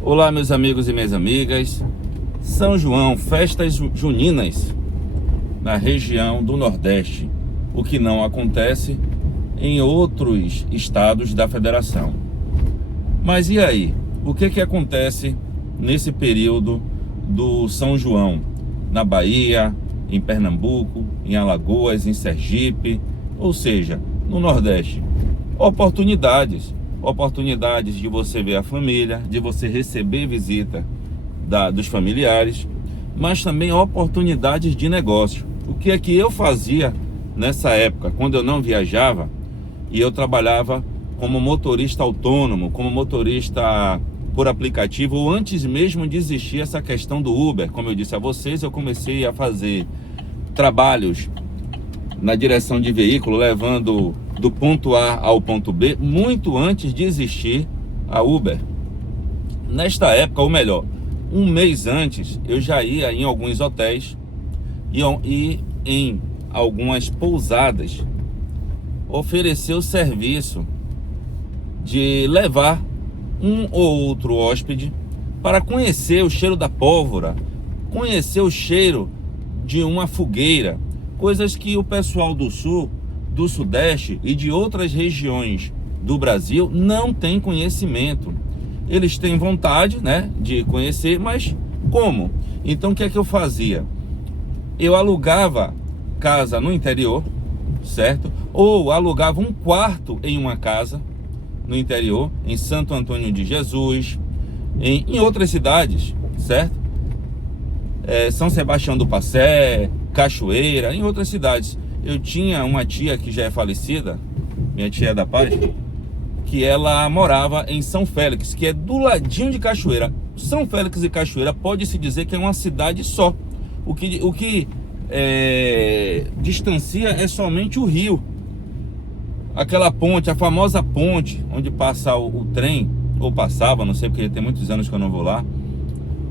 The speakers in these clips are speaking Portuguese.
Olá, meus amigos e minhas amigas. São João, festas juninas na região do Nordeste, o que não acontece em outros estados da federação. Mas e aí? O que acontece nesse período do São João? Na Bahia, em Pernambuco, em Alagoas, em Sergipe, ou seja, no Nordeste. Oportunidades de você ver a família, de você receber visita dos familiares, mas também oportunidades de negócio. O que é que eu fazia nessa época, quando eu não viajava e eu trabalhava como motorista autônomo, como motorista por aplicativo, ou antes mesmo de existir essa questão do Uber? Como eu disse a vocês, eu comecei a fazer trabalhos na direção de veículo, levando do ponto A ao ponto B, muito antes de existir a Uber. Nesta época, ou melhor, um mês antes, eu já ia em alguns hotéis e em algumas pousadas oferecer o serviço de levar um ou outro hóspede para conhecer o cheiro da pólvora, conhecer o cheiro de uma fogueira, coisas que o pessoal do Sul, do Sudeste e de outras regiões do Brasil não tem conhecimento. Eles têm vontade, né, de conhecer, mas como? Então o que é que eu fazia? Eu alugava casa no interior, certo? Ou alugava um quarto em uma casa no interior, em Santo Antônio de Jesus, em outras cidades, certo? São Sebastião do Passé, Cachoeira, em outras cidades. Eu tinha uma tia que já é falecida, minha tia da paz, que ela morava em São Félix, que é do ladinho de Cachoeira. São Félix e Cachoeira pode-se dizer que é uma cidade só. O que distancia é somente o rio. Aquela ponte, a famosa ponte, onde passa o trem, ou passava, não sei, porque tem muitos anos que eu não vou lá.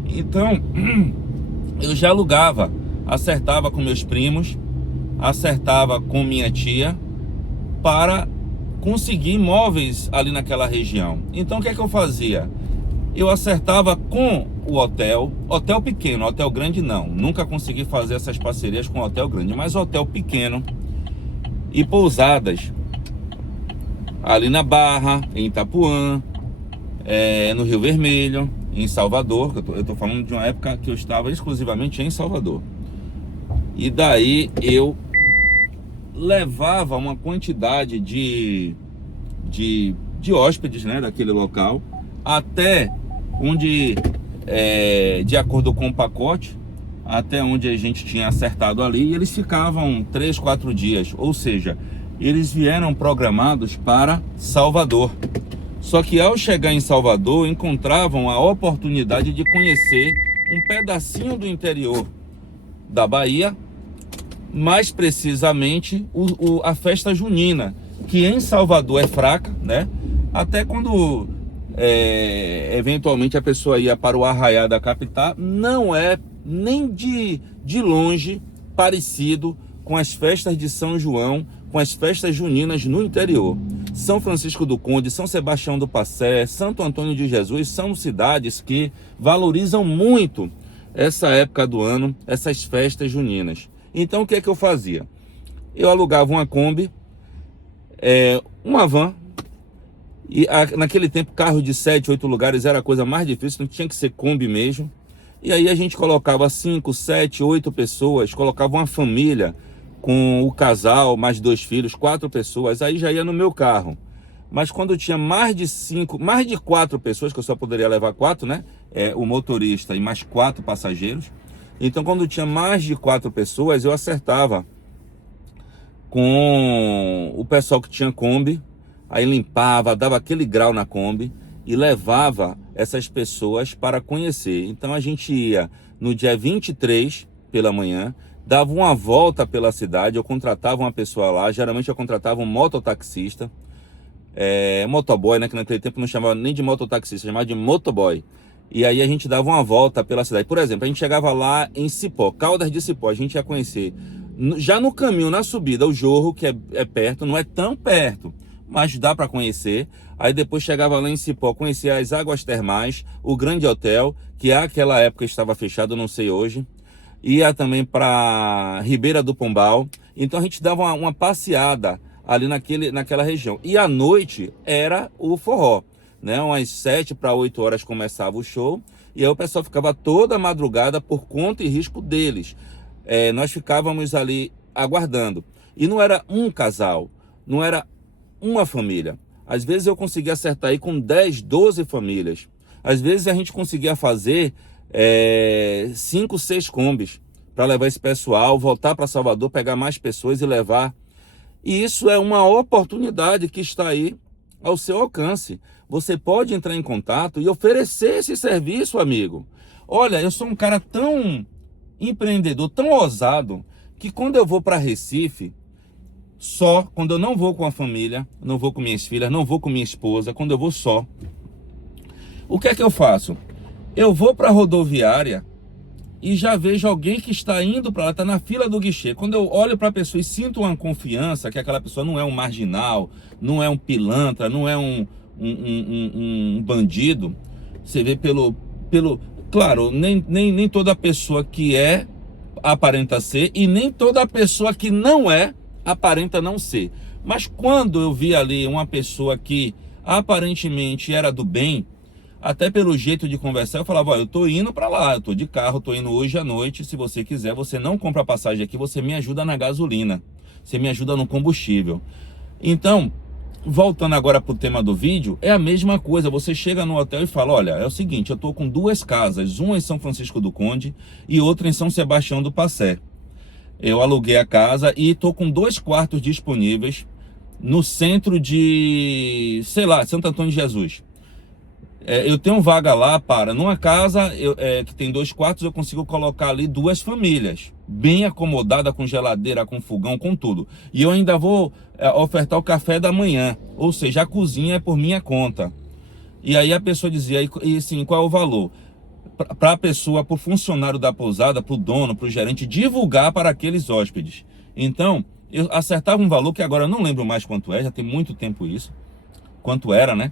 Então, eu já alugava, acertava com meus primos, acertava com minha tia, para conseguir imóveis ali naquela região. Então o que é que eu fazia? Eu acertava com o hotel pequeno, hotel grande não. Nunca consegui fazer essas parcerias com hotel grande, mas hotel pequeno e pousadas ali na Barra, em Itapuã, no Rio Vermelho, em Salvador. Eu tô falando de uma época que eu estava exclusivamente em Salvador. E daí eu levava uma quantidade de hóspedes, né, daquele local, até onde, de acordo com o pacote, até onde a gente tinha acertado ali, e eles ficavam 3, 4 dias, ou seja, eles vieram programados para Salvador. Só que ao chegar em Salvador, encontravam a oportunidade de conhecer um pedacinho do interior da Bahia, mais precisamente a festa junina, que em Salvador é fraca, né? Até quando eventualmente a pessoa ia para o arraiá da capital, não é nem de longe parecido com as festas de São João, com as festas juninas no interior. São Francisco do Conde, São Sebastião do Passé, Santo Antônio de Jesus são cidades que valorizam muito essa época do ano, essas festas juninas. Então o que é que eu fazia? Eu alugava uma Kombi, uma van, e naquele tempo carro de 7, 8 lugares era a coisa mais difícil, não tinha que ser Kombi mesmo. E aí a gente colocava 5, 7, 8 pessoas, colocava uma família com o casal, mais 2 filhos, 4 pessoas, aí já ia no meu carro. Mas quando tinha mais de 4 pessoas, que eu só poderia levar 4, né? O motorista e mais 4 passageiros. Então quando tinha mais de 4 pessoas, eu acertava com o pessoal que tinha Kombi, aí limpava, dava aquele grau na Kombi e levava essas pessoas para conhecer. Então a gente ia no dia 23 pela manhã, dava uma volta pela cidade, eu contratava uma pessoa lá, geralmente eu contratava um mototaxista, motoboy, né, que naquele tempo não chamava nem de mototaxista, chamava de motoboy. E aí a gente dava uma volta pela cidade. Por exemplo, a gente chegava lá em Cipó, Caldas de Cipó, a gente ia conhecer, já no caminho, na subida, o Jorro, que é perto, não é tão perto, mas dá para conhecer. Aí depois chegava lá em Cipó, conhecia as Águas Termais, o Grande Hotel, que àquela época estava fechado, não sei hoje. Ia também para Ribeira do Pombal. Então a gente dava uma passeada ali naquela região. E à noite era o forró, né? Umas 7 para 8 horas começava o show. E aí o pessoal ficava toda a madrugada por conta e risco deles. Nós ficávamos ali aguardando. E não era um casal, não era uma família. Às vezes eu conseguia acertar aí com 10, 12 famílias. Às vezes a gente conseguia fazer 5, 6 combis para levar esse pessoal, voltar para Salvador, pegar mais pessoas e levar. E isso é uma oportunidade que está aí ao seu alcance. Você pode entrar em contato e oferecer esse serviço, amigo. Olha, eu sou um cara tão empreendedor, tão ousado, que quando eu vou para Recife, só quando eu não vou com a família, não vou com minhas filhas, não vou com minha esposa, quando eu vou só, o que é que eu faço? Eu vou para a rodoviária e já vejo alguém que está indo para lá, está na fila do guichê. Quando eu olho para a pessoa e sinto uma confiança, que aquela pessoa não é um marginal, não é um pilantra, não é um bandido, você vê pelo... Claro, nem toda pessoa que é aparenta ser, e nem toda pessoa que não é aparenta não ser. Mas quando eu vi ali uma pessoa que aparentemente era do bem, até pelo jeito de conversar, eu falava, eu tô indo para lá, eu tô de carro, tô indo hoje à noite, se você quiser, você não compra passagem aqui, você me ajuda na gasolina, você me ajuda no combustível. Então, voltando agora pro tema do vídeo, é a mesma coisa, você chega no hotel e fala, olha, é o seguinte, eu tô com 2 casas, uma em São Francisco do Conde e outra em São Sebastião do Passé. Eu aluguei a casa e tô com 2 quartos disponíveis no centro de, sei lá, Santo Antônio de Jesus. Eu tenho vaga lá para, numa casa que tem 2 quartos, eu consigo colocar ali 2 famílias, bem acomodada, com geladeira, com fogão, com tudo. E eu ainda vou ofertar o café da manhã, ou seja, a cozinha é por minha conta. E aí a pessoa dizia, e assim, qual é o valor? Para a pessoa, para o funcionário da pousada, para o dono, para o gerente, divulgar para aqueles hóspedes. Então, eu acertava um valor que agora eu não lembro mais quanto é, já tem muito tempo isso, quanto era, né?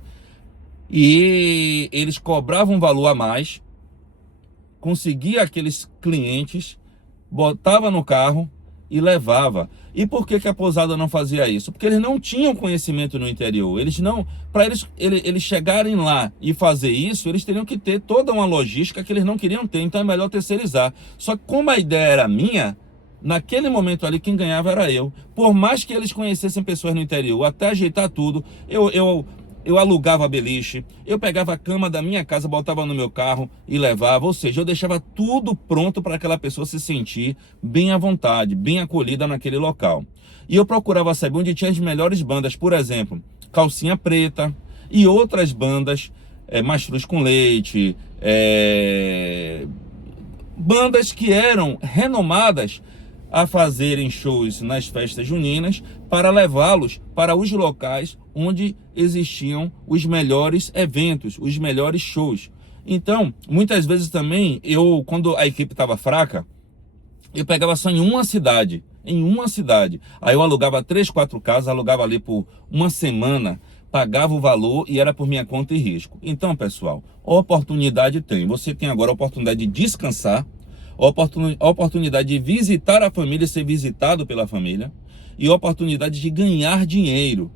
E eles cobravam um valor a mais, conseguia aqueles clientes, botava no carro e levava. E por que a pousada não fazia isso? Porque eles não tinham conhecimento no interior. Eles não, para eles chegarem lá e fazer isso, eles teriam que ter toda uma logística que eles não queriam ter, então é melhor terceirizar. Só que como a ideia era minha, naquele momento ali quem ganhava era eu. Por mais que eles conhecessem pessoas no interior, até ajeitar tudo, eu alugava beliche, eu pegava a cama da minha casa, botava no meu carro e levava, ou seja, eu deixava tudo pronto para aquela pessoa se sentir bem à vontade, bem acolhida naquele local. E eu procurava saber onde tinha as melhores bandas, por exemplo, Calcinha Preta e outras bandas, Mastruz com Leite, bandas que eram renomadas a fazerem shows nas festas juninas para levá-los para os locais onde existiam os melhores eventos, os melhores shows. Então, muitas vezes também, quando a equipe estava fraca, eu pegava só em uma cidade. Aí eu alugava 3, 4 casas, alugava ali por uma semana, pagava o valor e era por minha conta e risco. Então, pessoal, oportunidade tem. Você tem agora a oportunidade de descansar, a oportunidade de visitar a família e ser visitado pela família, e a oportunidade de ganhar dinheiro,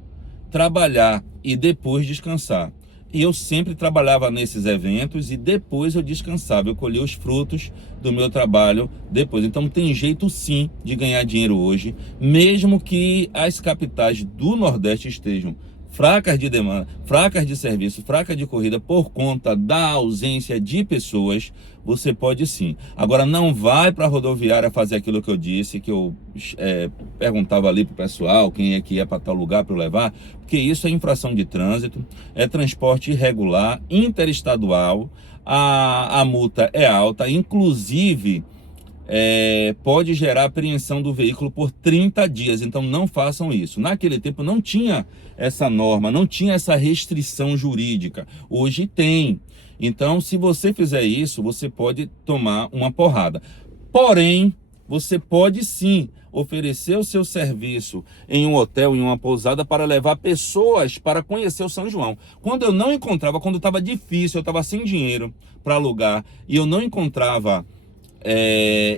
trabalhar e depois descansar. E eu sempre trabalhava nesses eventos e depois eu descansava, eu colhia os frutos do meu trabalho depois. Então tem jeito sim de ganhar dinheiro hoje, mesmo que as capitais do Nordeste estejam fracas de demanda, fracas de serviço, fracas de corrida por conta da ausência de pessoas, você pode sim. Agora não vai para a rodoviária fazer aquilo que eu disse, que eu perguntava ali para o pessoal, quem é que ia para tal lugar para eu levar, porque isso é infração de trânsito, é transporte irregular, interestadual, a multa é alta, inclusive pode gerar apreensão do veículo por 30 dias, então não façam isso. Naquele tempo não tinha essa norma, não tinha essa restrição jurídica, hoje tem. Então se você fizer isso, você pode tomar uma porrada. Porém, você pode sim oferecer o seu serviço em um hotel, em uma pousada, para levar pessoas para conhecer o São João. Quando eu não encontrava, quando estava difícil, eu estava sem dinheiro para alugar e eu não encontrava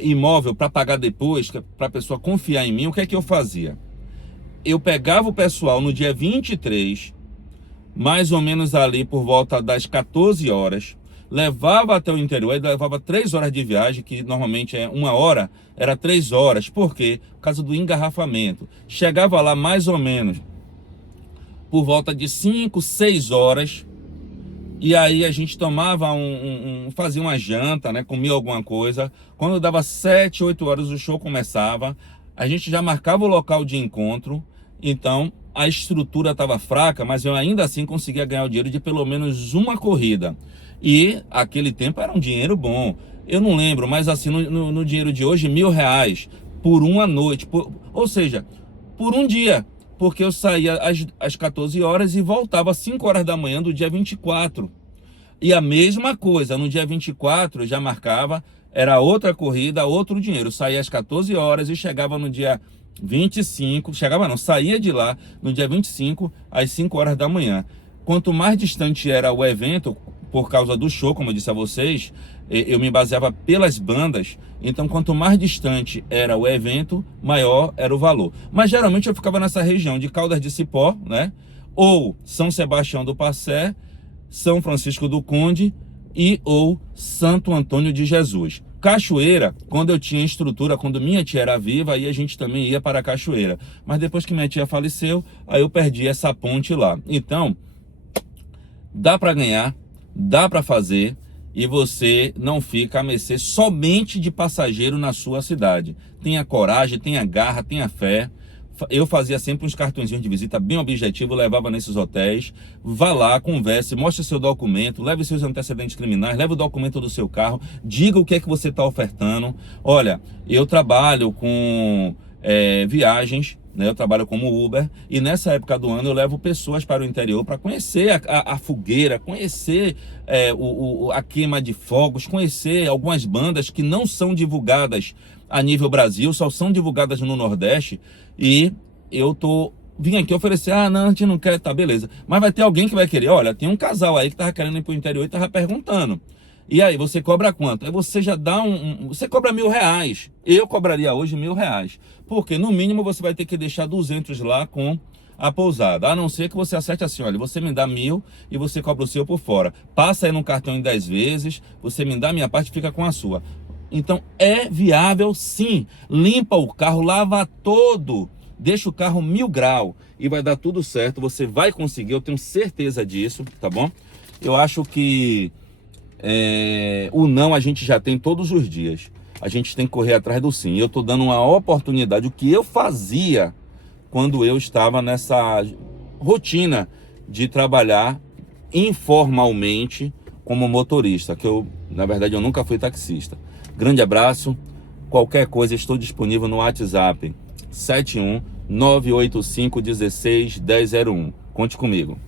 imóvel para pagar depois, para a pessoa confiar em mim, o que é que eu fazia? Eu pegava o pessoal no dia 23, mais ou menos ali por volta das 14 horas, levava até o interior, ele levava 3 horas de viagem, que normalmente é 1 hora, era 3 horas. Por quê? Por causa do engarrafamento. Chegava lá mais ou menos por volta de 5, 6 horas, e aí a gente tomava fazia uma janta, né? Comia alguma coisa. Quando dava 7, 8 horas o show começava, a gente já marcava o local de encontro. Então a estrutura estava fraca, mas eu ainda assim conseguia ganhar o dinheiro de pelo menos uma corrida. E aquele tempo era um dinheiro bom. Eu não lembro, mas assim, no dinheiro de hoje, R$1.000 por uma noite. Ou seja, por um dia. Porque eu saía às 14 horas e voltava às 5 horas da manhã do dia 24. E a mesma coisa, no dia 24 eu já marcava, era outra corrida, outro dinheiro. Eu saía às 14 horas e chegava no dia 25, saía de lá no dia 25 às 5 horas da manhã. Quanto mais distante era o evento, por causa do show, como eu disse a vocês, eu me baseava pelas bandas. Então, quanto mais distante era o evento, maior era o valor. Mas geralmente eu ficava nessa região de Caldas de Cipó, né? Ou São Sebastião do Passé, São Francisco do Conde ou Santo Antônio de Jesus. Cachoeira, quando eu tinha estrutura, quando minha tia era viva, aí a gente também ia para a Cachoeira. Mas depois que minha tia faleceu, aí eu perdi essa ponte lá. Então, dá para ganhar, dá para fazer, e você não fica a mercê somente de passageiro na sua cidade. Tenha coragem, tenha garra, tenha fé. Eu fazia sempre uns cartõezinhos de visita bem objetivo, levava nesses hotéis. Vá lá, converse, mostre seu documento, leve seus antecedentes criminais, leve o documento do seu carro, diga o que é que você está ofertando. Olha, eu trabalho com viagens, né? Eu trabalho como Uber, e nessa época do ano eu levo pessoas para o interior para conhecer a fogueira, conhecer a queima de fogos, conhecer algumas bandas que não são divulgadas a nível Brasil, só são divulgadas no Nordeste. E eu vim aqui oferecer, não, a gente não quer, tá, beleza. Mas vai ter alguém que vai querer, olha, tem um casal aí que tava querendo ir pro interior e tava perguntando. E aí, você cobra quanto? Aí você já dá você cobra R$1.000. Eu cobraria hoje R$1.000. Porque no mínimo você vai ter que deixar 200 lá com a pousada. A não ser que você acerte assim, olha, você me dá 1.000 e você cobra o seu por fora. Passa aí no cartão em 10 vezes, você me dá a minha parte e fica com a sua. Então é viável sim. Limpa o carro, lava todo, deixa o carro 1000 graus e vai dar tudo certo. Você vai conseguir, eu tenho certeza disso, tá bom? Eu acho que o não a gente já tem todos os dias. A gente tem que correr atrás do sim. Eu tô dando uma oportunidade, o que eu fazia quando eu estava nessa rotina de trabalhar informalmente como motorista, que na verdade, eu nunca fui taxista. Grande abraço. Qualquer coisa, estou disponível no WhatsApp 71 985 16 1001. Conte comigo.